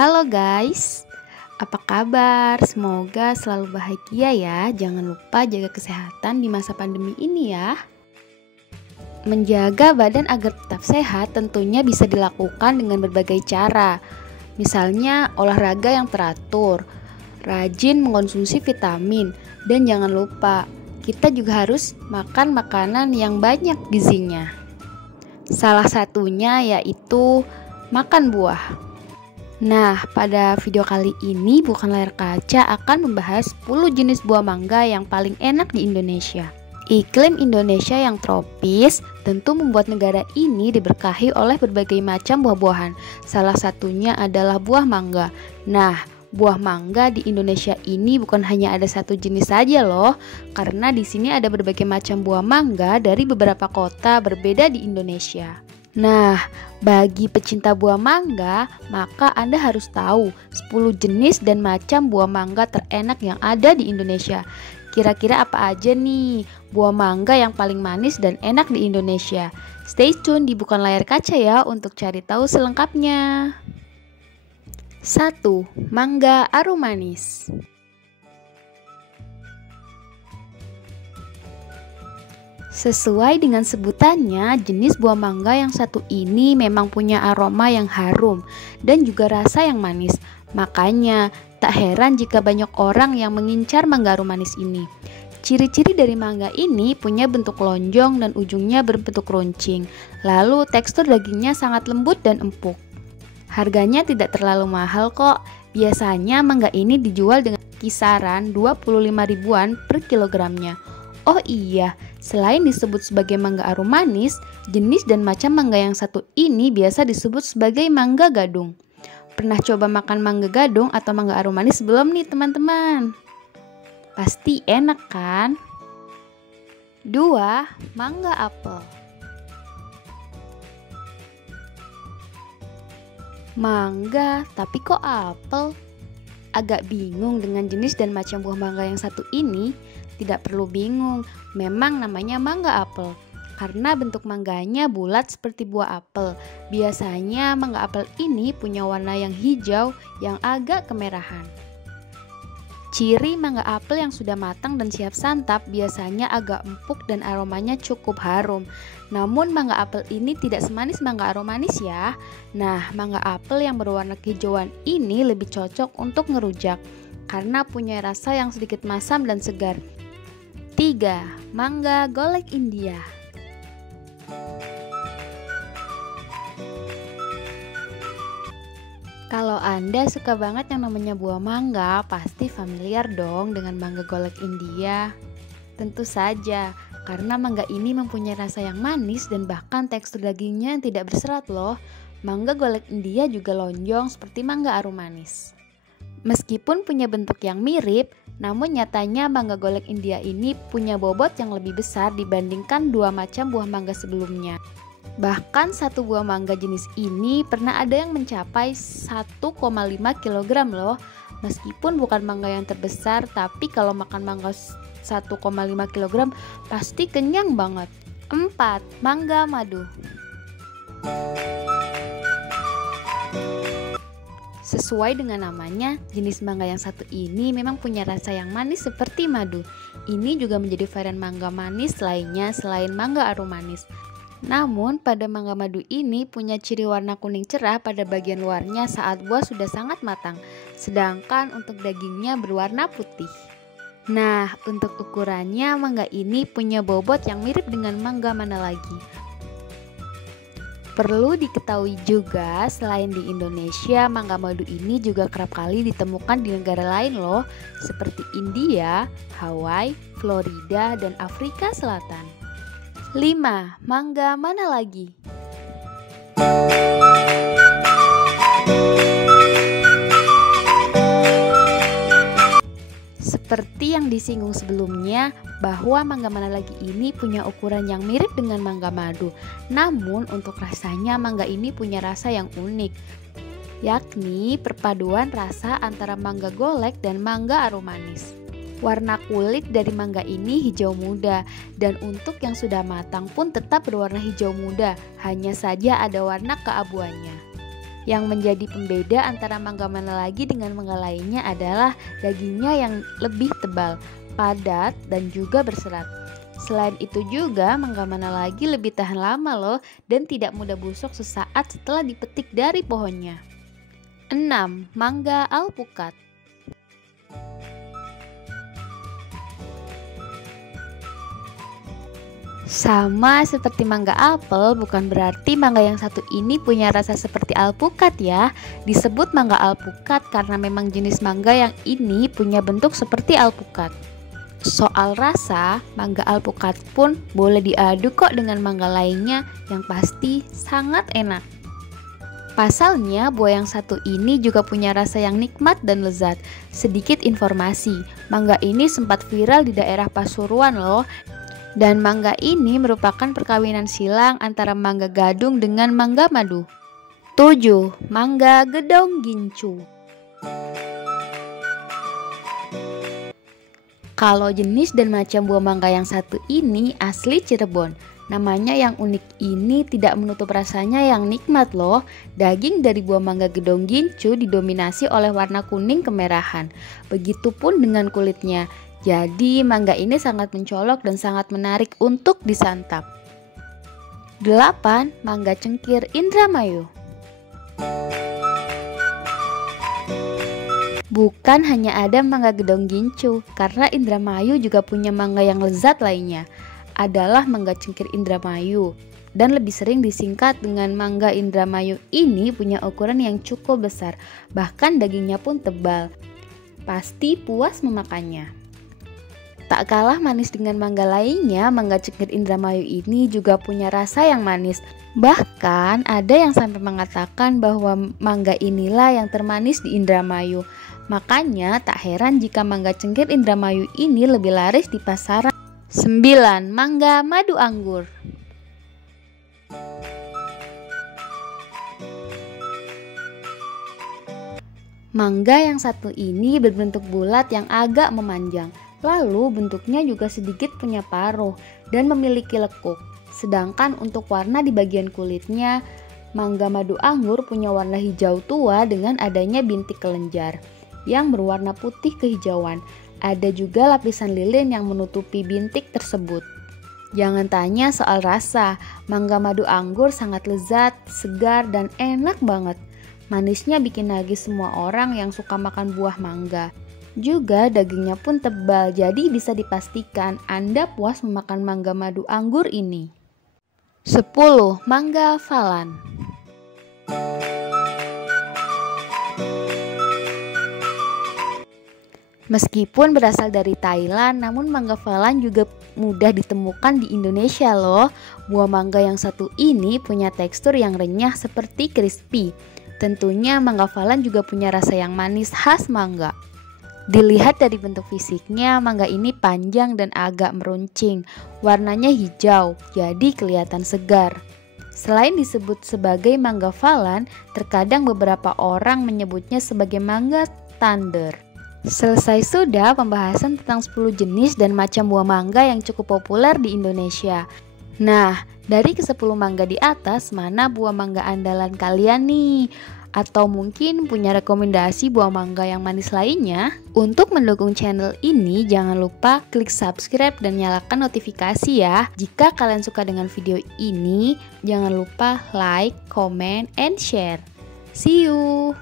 Halo guys, apa kabar? Semoga selalu bahagia ya. Jangan lupa jaga kesehatan di masa pandemi ini ya. Menjaga badan agar tetap sehat tentunya bisa dilakukan dengan berbagai cara. Misalnya olahraga yang teratur, rajin mengkonsumsi vitamin, dan jangan lupa kita juga harus makan makanan yang banyak gizinya. Salah satunya yaitu makan buah. Nah, pada video kali ini Bukan Layar Kaca akan membahas 10 jenis buah mangga yang paling enak di Indonesia. Iklim Indonesia yang tropis tentu membuat negara ini diberkahi oleh berbagai macam buah-buahan. Salah satunya adalah buah mangga. Nah, buah mangga di Indonesia ini bukan hanya ada satu jenis saja loh, karena di sini ada berbagai macam buah mangga dari beberapa kota berbeda di Indonesia. Nah, bagi pecinta buah mangga, maka Anda harus tahu 10 jenis dan macam buah mangga terenak yang ada di Indonesia. Kira-kira apa aja nih buah mangga yang paling manis dan enak di Indonesia? Stay tune di Bukan Layar Kaca ya untuk cari tahu selengkapnya. 1. Mangga arum manis. Sesuai dengan sebutannya, jenis buah mangga yang satu ini memang punya aroma yang harum dan juga rasa yang manis. Makanya, tak heran jika banyak orang yang mengincar mangga arum manis ini. Ciri-ciri dari mangga ini punya bentuk lonjong dan ujungnya berbentuk runcing. Lalu, tekstur dagingnya sangat lembut dan empuk. Harganya tidak terlalu mahal kok. Biasanya mangga ini dijual dengan kisaran 25 ribuan per kilogramnya. Oh iya, selain disebut sebagai mangga arum manis, jenis dan macam mangga yang satu ini biasa disebut sebagai mangga gadung. Pernah coba makan mangga gadung atau mangga arum manis belum nih teman-teman? Pasti enak kan? 2. Mangga apel. Mangga, tapi kok apel? Agak bingung dengan jenis dan macam buah mangga yang satu ini? Tidak perlu bingung, memang namanya mangga apel karena bentuk mangganya bulat seperti buah apel. Biasanya mangga apel ini punya warna yang hijau yang agak kemerahan. Ciri mangga apel yang sudah matang dan siap santap biasanya agak empuk dan aromanya cukup harum. Namun mangga apel ini tidak semanis mangga arum manis ya. Nah, mangga apel yang berwarna kehijauan ini lebih cocok untuk ngerujak karena punya rasa yang sedikit masam dan segar. 3. Mangga golek India. Kalau Anda suka banget yang namanya buah mangga, pasti familiar dong dengan mangga golek India. Tentu saja, karena mangga ini mempunyai rasa yang manis dan bahkan tekstur dagingnya yang tidak berserat loh. Mangga golek India juga lonjong seperti mangga arum manis. Meskipun punya bentuk yang mirip, namun nyatanya mangga golek India ini punya bobot yang lebih besar dibandingkan dua macam buah mangga sebelumnya. Bahkan satu buah mangga jenis ini pernah ada yang mencapai 1,5 kg loh. Meskipun bukan mangga yang terbesar, tapi kalau makan mangga 1,5 kg pasti kenyang banget. 4. Mangga madu. Sesuai dengan namanya, jenis mangga yang satu ini memang punya rasa yang manis seperti madu. Ini juga menjadi varian mangga manis lainnya selain mangga arum manis. Namun, pada mangga madu ini punya ciri warna kuning cerah pada bagian luarnya saat buah sudah sangat matang, sedangkan untuk dagingnya berwarna putih. Nah, untuk ukurannya mangga ini punya bobot yang mirip dengan mangga mana lagi? Perlu diketahui juga, selain di Indonesia, mangga madu ini juga kerap kali ditemukan di negara lain loh, seperti India, Hawaii, Florida, dan Afrika Selatan. 5. Mangga mana lagi? Seperti yang disinggung sebelumnya, bahwa mangga mana lagi ini punya ukuran yang mirip dengan mangga madu. Namun untuk rasanya mangga ini punya rasa yang unik, yakni perpaduan rasa antara mangga golek dan mangga arum manis. Warna kulit dari mangga ini hijau muda, dan untuk yang sudah matang pun tetap berwarna hijau muda, hanya saja ada warna keabuannya. Yang menjadi pembeda antara mangga mana lagi dengan mangga lainnya adalah dagingnya yang lebih tebal, padat, dan juga berserat. Selain itu juga mangga mana lagi lebih tahan lama loh dan tidak mudah busuk sesaat setelah dipetik dari pohonnya. 6. Mangga alpukat. Sama seperti mangga apel, bukan berarti mangga yang satu ini punya rasa seperti alpukat ya. Disebut mangga alpukat karena memang jenis mangga yang ini punya bentuk seperti alpukat. Soal rasa, mangga alpukat pun boleh diadu kok dengan mangga lainnya yang pasti sangat enak. Pasalnya, buah yang satu ini juga punya rasa yang nikmat dan lezat. Sedikit informasi, mangga ini sempat viral di daerah Pasuruan loh. Dan mangga ini merupakan perkawinan silang antara mangga gadung dengan mangga madu. 7. Mangga gedong gincu. Kalau jenis dan macam buah mangga yang satu ini asli Cirebon. Namanya yang unik ini tidak menutup rasanya yang nikmat loh. Daging dari buah mangga gedong gincu didominasi oleh warna kuning kemerahan. Begitupun dengan kulitnya. Jadi mangga ini sangat mencolok dan sangat menarik untuk disantap. 8. Mangga cengkir Indramayu. Bukan hanya ada mangga gedong gincu, karena Indramayu juga punya mangga yang lezat lainnya. Adalah mangga cengkir Indramayu. Dan lebih sering disingkat dengan mangga Indramayu ini punya ukuran yang cukup besar. Bahkan dagingnya pun tebal. Pasti puas memakannya. Tak kalah manis dengan mangga lainnya, mangga cengkir Indramayu ini juga punya rasa yang manis. Bahkan ada yang sampai mengatakan bahwa mangga inilah yang termanis di Indramayu. Makanya tak heran jika mangga cengkir Indramayu ini lebih laris di pasaran. 9. Mangga madu anggur. Mangga yang satu ini berbentuk bulat yang agak memanjang. Lalu bentuknya juga sedikit punya paruh dan memiliki lekuk. Sedangkan untuk warna di bagian kulitnya, mangga madu anggur punya warna hijau tua dengan adanya bintik kelenjar yang berwarna putih kehijauan. Ada juga lapisan lilin yang menutupi bintik tersebut. Jangan tanya soal rasa, mangga madu anggur sangat lezat, segar, dan enak banget. Manisnya bikin nagih semua orang yang suka makan buah mangga. Juga dagingnya pun tebal, jadi bisa dipastikan Anda puas memakan mangga madu anggur ini. 10. Mangga falan. Meskipun berasal dari Thailand, namun mangga falan juga mudah ditemukan di Indonesia loh. Buah mangga yang satu ini punya tekstur yang renyah seperti crispy. Tentunya mangga falan juga punya rasa yang manis khas mangga. Dilihat dari bentuk fisiknya, mangga ini panjang dan agak meruncing. Warnanya hijau, jadi kelihatan segar. Selain disebut sebagai mangga falan, terkadang beberapa orang menyebutnya sebagai mangga thunder. Selesai sudah pembahasan tentang 10 jenis dan macam buah mangga yang cukup populer di Indonesia. Nah, dari ke-10 mangga di atas, mana buah mangga andalan kalian nih? Atau mungkin punya rekomendasi buah mangga yang manis lainnya? Untuk mendukung channel ini, jangan lupa klik subscribe dan nyalakan notifikasi ya. Jika kalian suka dengan video ini, jangan lupa like, comment, and share. See you!